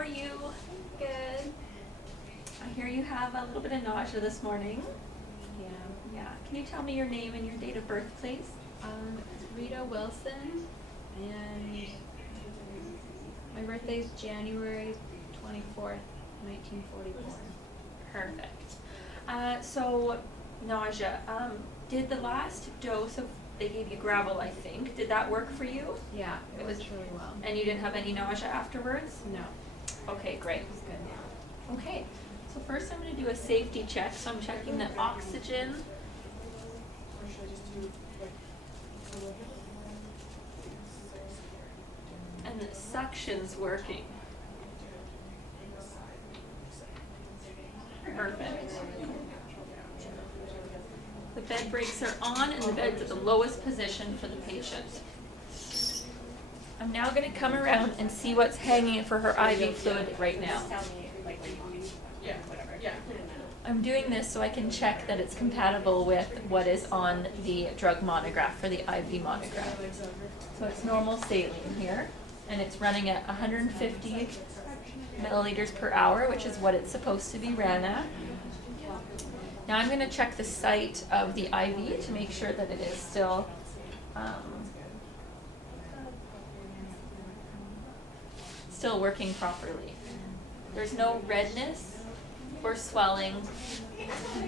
are you? Good. I hear you have a little bit of nausea this morning. Yeah. Yeah. Can you tell me your name and your date of birth, please? It's Rita Wilson, and my birthday is January 24th, 1944. Perfect. So, nausea. Did the last dose of, they gave you Gravol, I think, did that work for you? Yeah, it was really well. And you didn't have any nausea afterwards? No, Okay, great. it was good. Okay, so first I'm going to do a safety check. So I'm checking the oxygen. And the suction's working. Perfect. The bed brakes are on and the bed's at the lowest position for the patient. I'm now going to come around and see what's hanging for her IV fluid right now. I'm doing this so I can check that it's compatible with what is on the drug monograph for the IV monograph. So it's normal saline here, and it's running at 150 milliliters per hour, which is what it's supposed to be ran at. Now I'm going to check the site of the IV to make sure that it is still working properly. There's no redness or swelling.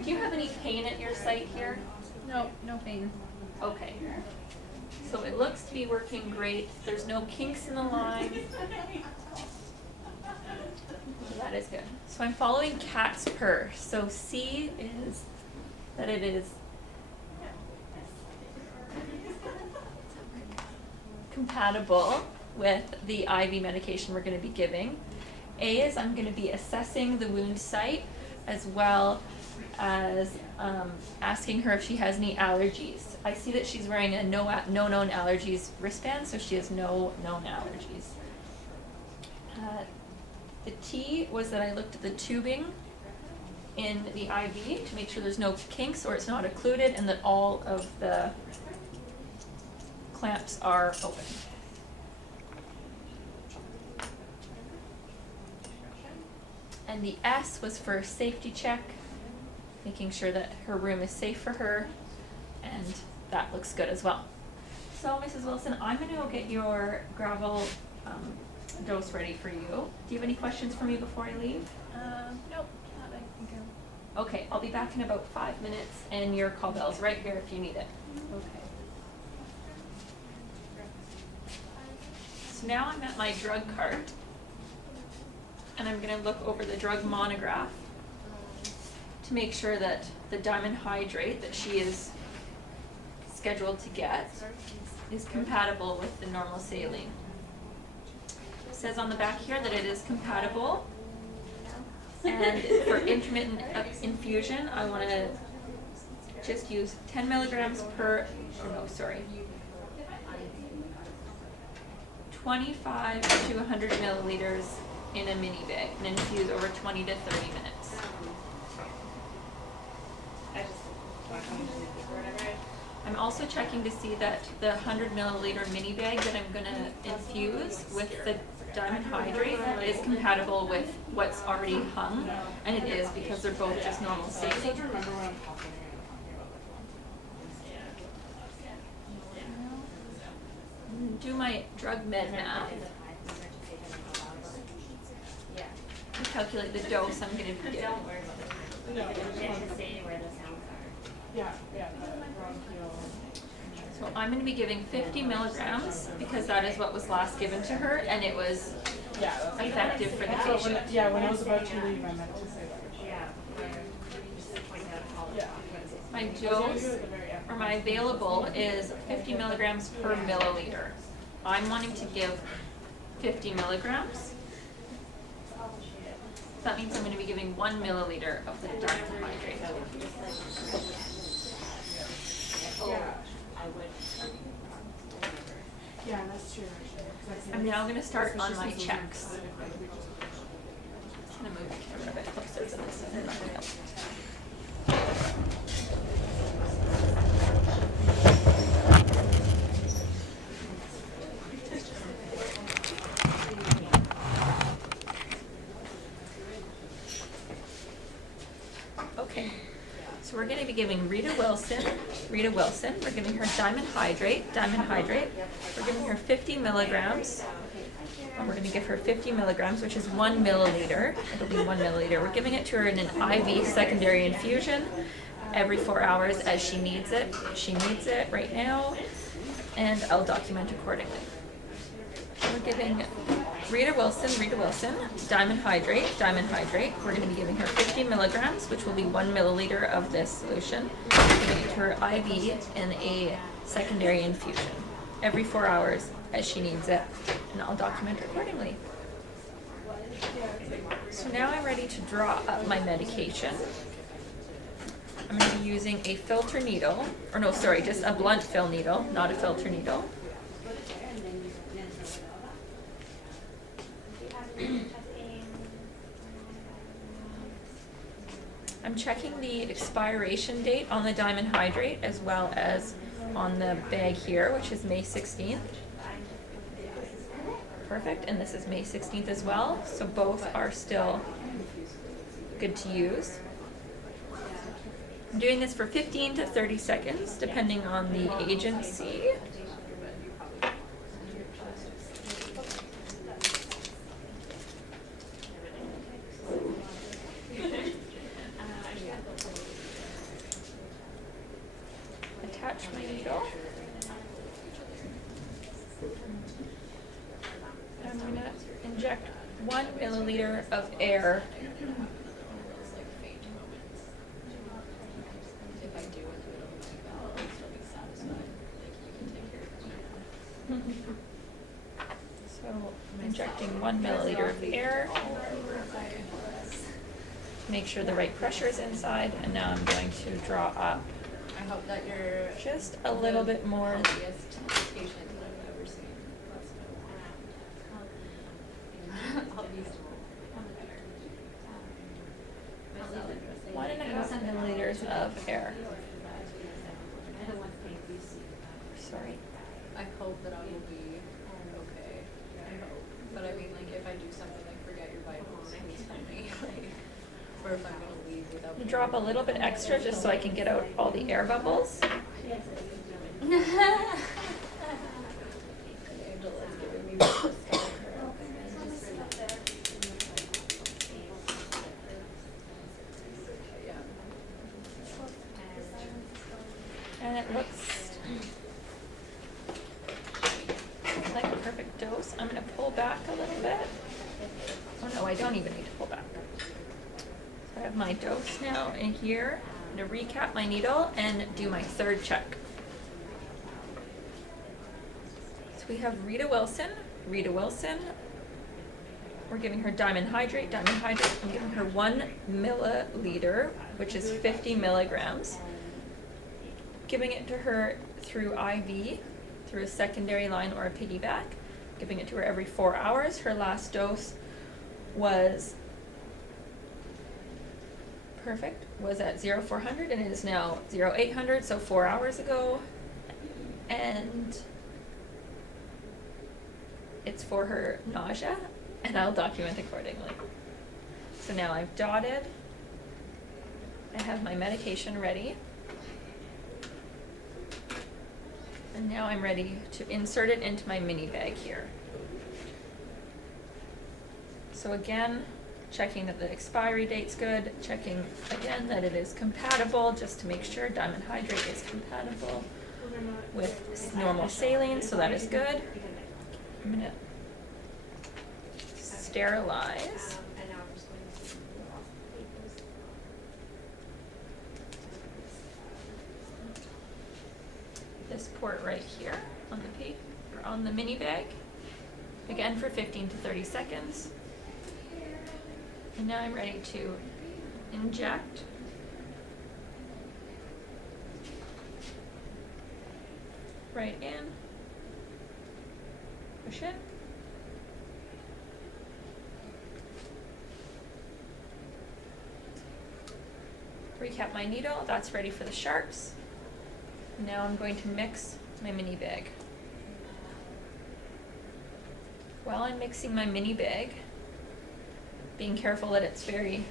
Do you have any pain at your site here? No, no pain. Okay. So it looks to be working great. There's no kinks in the line. So that is good. So I'm following cat's purr. So C is that it is compatible with the IV medication we're going to be giving. A is I'm going to be assessing the wound site as well as asking her if she has any allergies. I see that she's wearing a no known allergies wristband, so she has no known allergies. The T was that I looked at the tubing in the IV to make sure there's no kinks or it's not occluded and that all of the clamps are open. And the S was for a safety check, making sure that her room is safe for her, and that looks good as well. So, Mrs. Wilson, I'm going to go get your Gravol dose ready for you. Do you have any questions for me before I leave? Nope, not I think I'm Okay, I'll be back in about 5 minutes, and your call bell's right here if you need it. okay. So now I'm at my drug cart, and I'm going to look over the drug monograph to make sure that the diamond hydrate that she is scheduled to get is compatible with the normal saline. It says on the back here that it is compatible, and for intermittent infusion I want to just use 10 milligrams per, 25 to 100 milliliters in a mini bag and infuse over 20 to 30 minutes. I'm also checking to see that the 100 milliliter mini bag that I'm going to infuse with the diamond hydrate is compatible with what's already hung, and it is because they're both just normal saline. Do my drug med math. To calculate the dose I'm going to be giving. So I'm going to be giving 50 milligrams because that is what was last given to her, and it was effective for the patient. Yeah, when I was about to leave, I meant to say that. My dose, or my available, is 50 milligrams per milliliter. I'm wanting to give 50 milligrams. That means I'm going to be giving 1 milliliter of the diamond hydrate. Yeah, that's true. I'm now going to start on my checks. I'm going to move the camera a bit closer to this. be giving Rita Wilson, we're giving her diamond hydrate, we're giving her 50 milligrams, and we're gonna give her 50 milligrams, which is 1 milliliter, it'll be 1 milliliter. We're giving it to her in an IV secondary infusion every 4 hours as she needs it. She needs it right now, and I'll document accordingly. We're giving Rita Wilson, diamond hydrate. We're going to be giving her 50 milligrams, which will be 1 milliliter of this solution. We're giving it to her IV in a secondary infusion every 4 hours as she needs it, and I'll document accordingly. So now I'm ready to draw up my medication. I'm going to be using a filter needle, or no, sorry, just a blunt fill needle, not a filter needle. I'm checking the expiration date on the diamond hydrate as well as on the bag here, which is May 16th. Perfect, and this is May 16th as well, so both are still good to use. I'm doing this for 15 to 30 seconds, depending on the agency. Attach my needle. I'm going to inject 1 milliliter of air. So I'm injecting 1 milliliter of air to make sure the right pressure is inside, and now I'm going to draw up I hope that you're just a little bit more. healthiest patient I've ever seen. One and a half milliliters of air. Sorry. I hope that I will be okay. I hope. But I mean, like, if I do something like forget your vitals, please tell me. Like, or if I'm gonna leave without. You drop a little bit extra just so I can get out all the air bubbles. Angela's giving me this. And it looks like a perfect dose. I'm going to pull back a little bit. Oh no, I don't even need to pull back. So I have my dose now in here. I'm going to recap my needle and do my third check. So we have Rita Wilson. We're giving her diamond hydrate. I'm giving her 1 milliliter, which is 50 milligrams. Giving it to her through IV, through a secondary line or a piggyback. Giving it to her every 4 hours. Her last dose was perfect, was at 0400, and it is now 0800, so 4 hours ago. And it's for her nausea, and I'll document accordingly. So now I've dotted. I have my medication ready. And now I'm ready to insert it into my mini bag here. So again, checking that the expiry date's good, checking again that it is compatible, just to make sure diamond hydrate is compatible with normal saline, so that is good. I'm gonna sterilize. This port right here on the mini bag, again for 15 to 30 seconds. And now I'm ready to inject. Right in. Push it. Recap my needle, that's ready for the sharps. Now I'm going to mix my mini bag. While I'm mixing my mini bag, being careful that it's very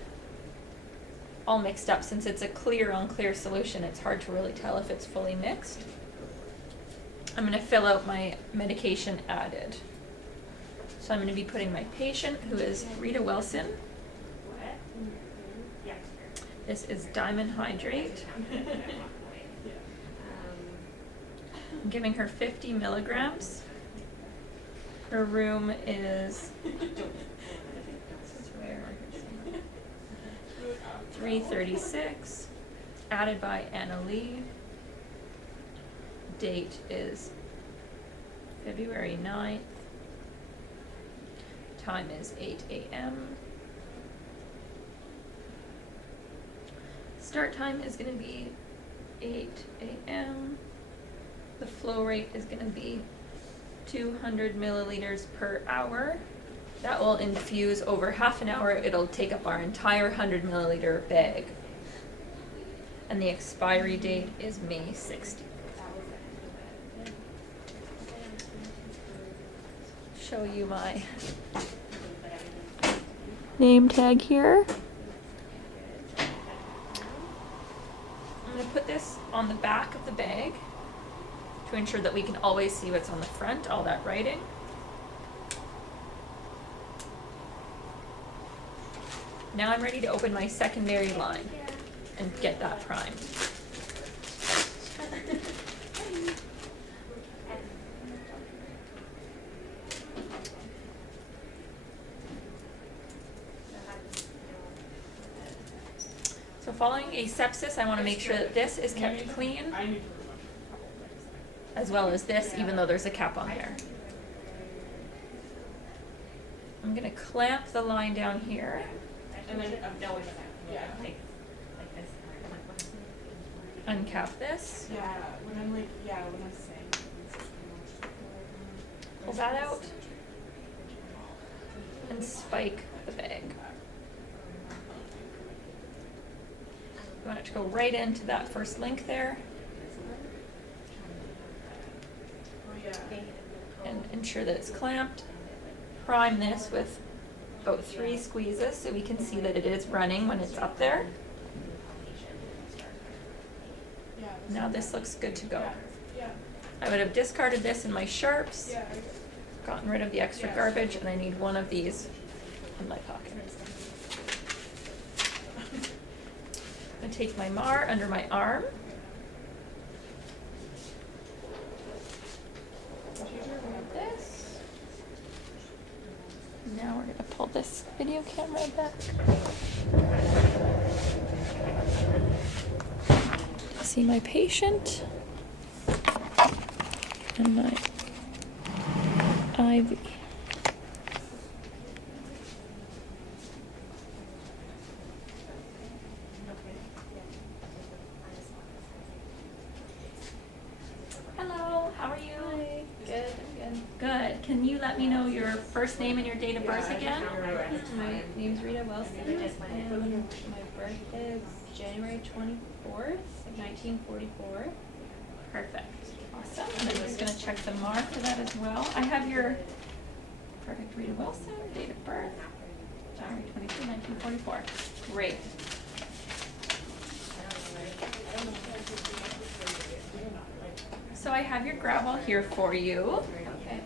all mixed up. Since it's a clear on clear solution, it's hard to really tell if it's fully mixed. I'm going to fill out my medication added. So I'm going to be putting my patient, who is Rita Wilson. This is diamond hydrate. I'm giving her 50 milligrams. Her room is 336, added by Anna Lee. Date is February 9th. Time is 8 a.m. Start time is going to be 8 a.m. The flow rate is going to be 200 milliliters per hour. That will infuse over half an hour. It'll take up our entire 100 milliliter bag. And the expiry date is May 16th. Show you my name tag here. I'm going to put this on the back of the bag to ensure that we can always see what's on the front, all that writing. Now I'm ready to open my secondary line and get that primed. So following a sepsis, I want to make sure that this is kept clean, as well as this, even though there's a cap on there. I'm going to clamp the line down here. And then, yeah. Uncap this. Yeah, when I'm like, when I'm saying. Pull that out. And spike the bag. You want it to go right into that first link there. Oh, yeah. And ensure that it's clamped. Prime this with about 3 squeezes so we can see that it is running when it's up there. Now this looks good to go. I would have discarded this in my sharps, gotten rid of the extra garbage, and I need one of these in my pocket. I'm going to take my MAR under my arm. Grab this. Now we're going to pull this video camera back. See my patient and my IV. Hello, how are you? Hi. Good, I'm good. Good. Can you let me know your first name and your date of birth again? My name's Rita Wilson, and my birth is January 24th of 1944. Perfect. Awesome. And I'm just going to check the MAR for that as well. I have your perfect Rita Wilson, date of birth, January 23, 1944. Great. So I have your Gravol here for you. Okay.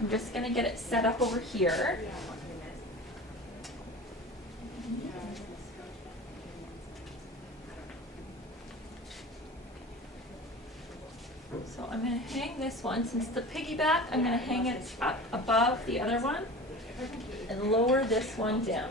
I'm just going to get it set up over here. So I'm going to hang this one. Since the piggyback, I'm going to hang it up above the other one and lower this one down.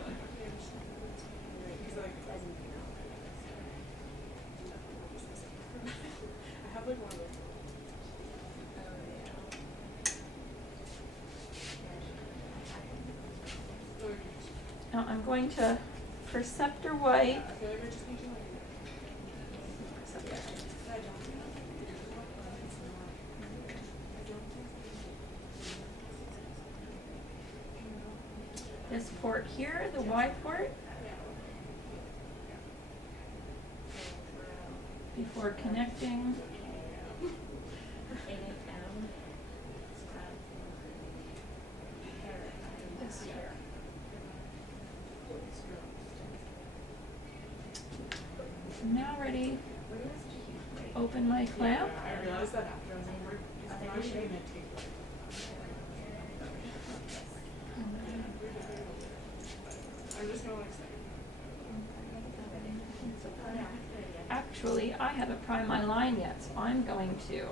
Now I'm going to Perceptor White. This port here, the Y port, before connecting. This here. open my clamp. I realized that after I was like, I'm actually gonna take like. I'm just gonna like say. Actually, I haven't primed my line yet, so I'm going to.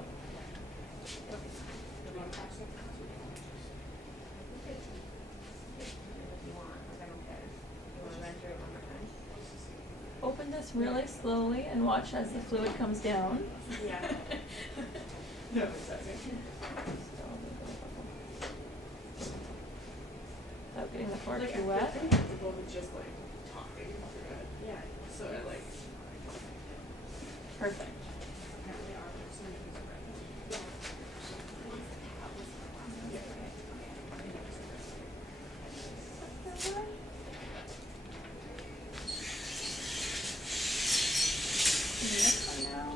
Open this really slowly and watch as the fluid comes down. Yeah. No, it's okay. Without getting the fork Like, too I wet. feel comfortable with just like talking through it. Yeah. So I like. Perfect. Clean this one now,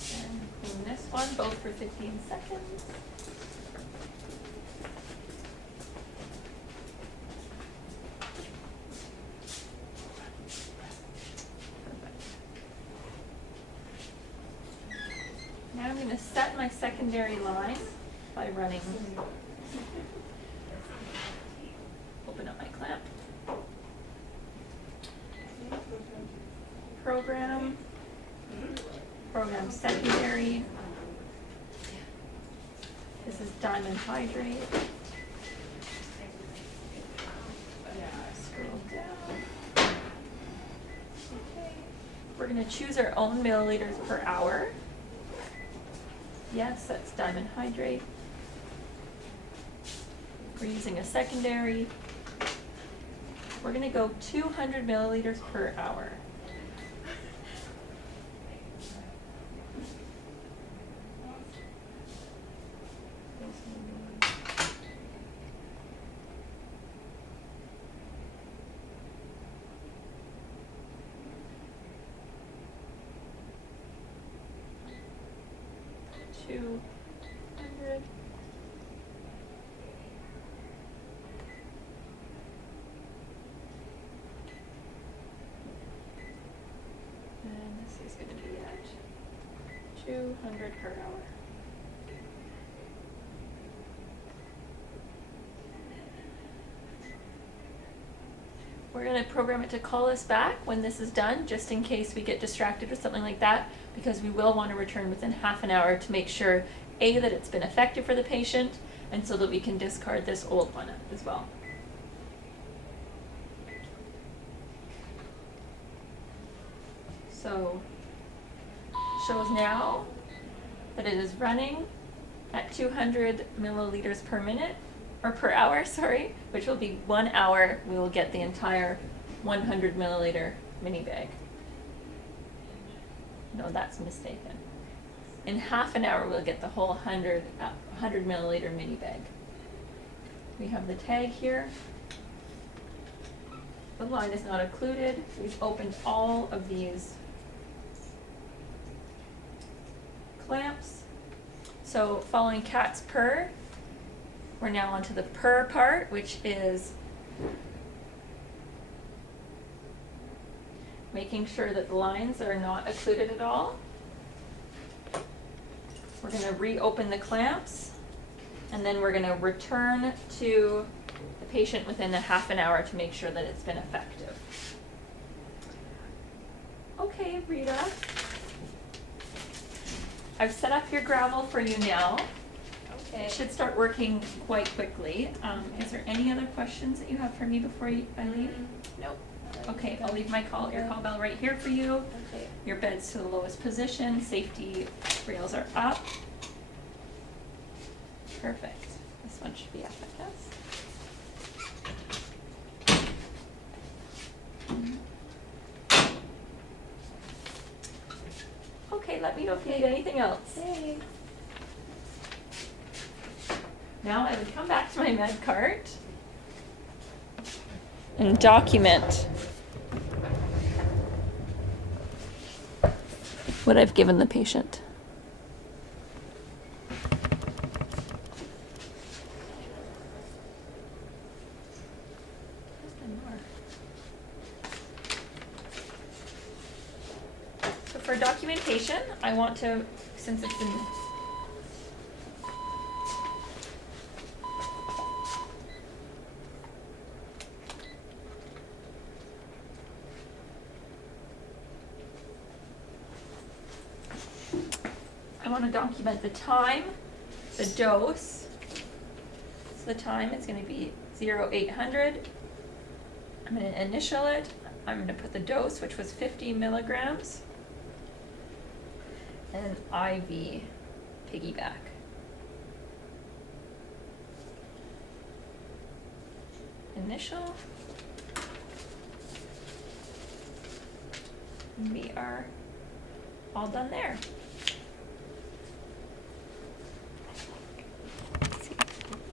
and clean this one, both for 15 seconds. Perfect. Now I'm going to set my secondary line by running, open up my clamp, program secondary. This is diamond hydrate. Scroll down. Okay. We're going to choose our own milliliters per hour. Yes, that's diamond hydrate. We're using a secondary. We're going to go 200 milliliters per hour. Two hundred. And this is going to be at 200 per hour. We're going to program it to call us back when this is done, just in case we get distracted or something like that, because we will want to return within half an hour to make sure, A, that it's been effective for the patient, and so that we can discard this old one as well. So, shows now that it is running at 200 milliliters per minute, or per hour, sorry, which will be 1 hour. We will get the entire 100 milliliter mini bag. No, that's mistaken. In half an hour, we'll get the whole 100 milliliter mini bag. We have the tag here. The line is not occluded. We've opened all of these clamps. So following cat's purr, we're now onto the purr part, which is making sure that the lines are not occluded at all. We're going to reopen the clamps, and then we're going to return to the patient within a half an hour to make sure that it's been effective. Okay, Rita. I've set up your Gravol for you now. Okay. It should start working quite quickly. Is there any other questions that you have for me before I leave? Nope. Okay, I'll leave your call bell right here for you. Okay. Your bed's to the lowest position. Safety rails are up. Perfect. This one should be efficacious. Okay, let me know if you need anything else. Thanks. Now I would come back to my med cart and document what I've given the patient. So for documentation, I want to, since it's in, I want to document the time, the dose. So the time is going to be 0800. I'm going to initial it. I'm going to put the dose, which was 50 milligrams, and IV piggyback. Initial. We are all done there.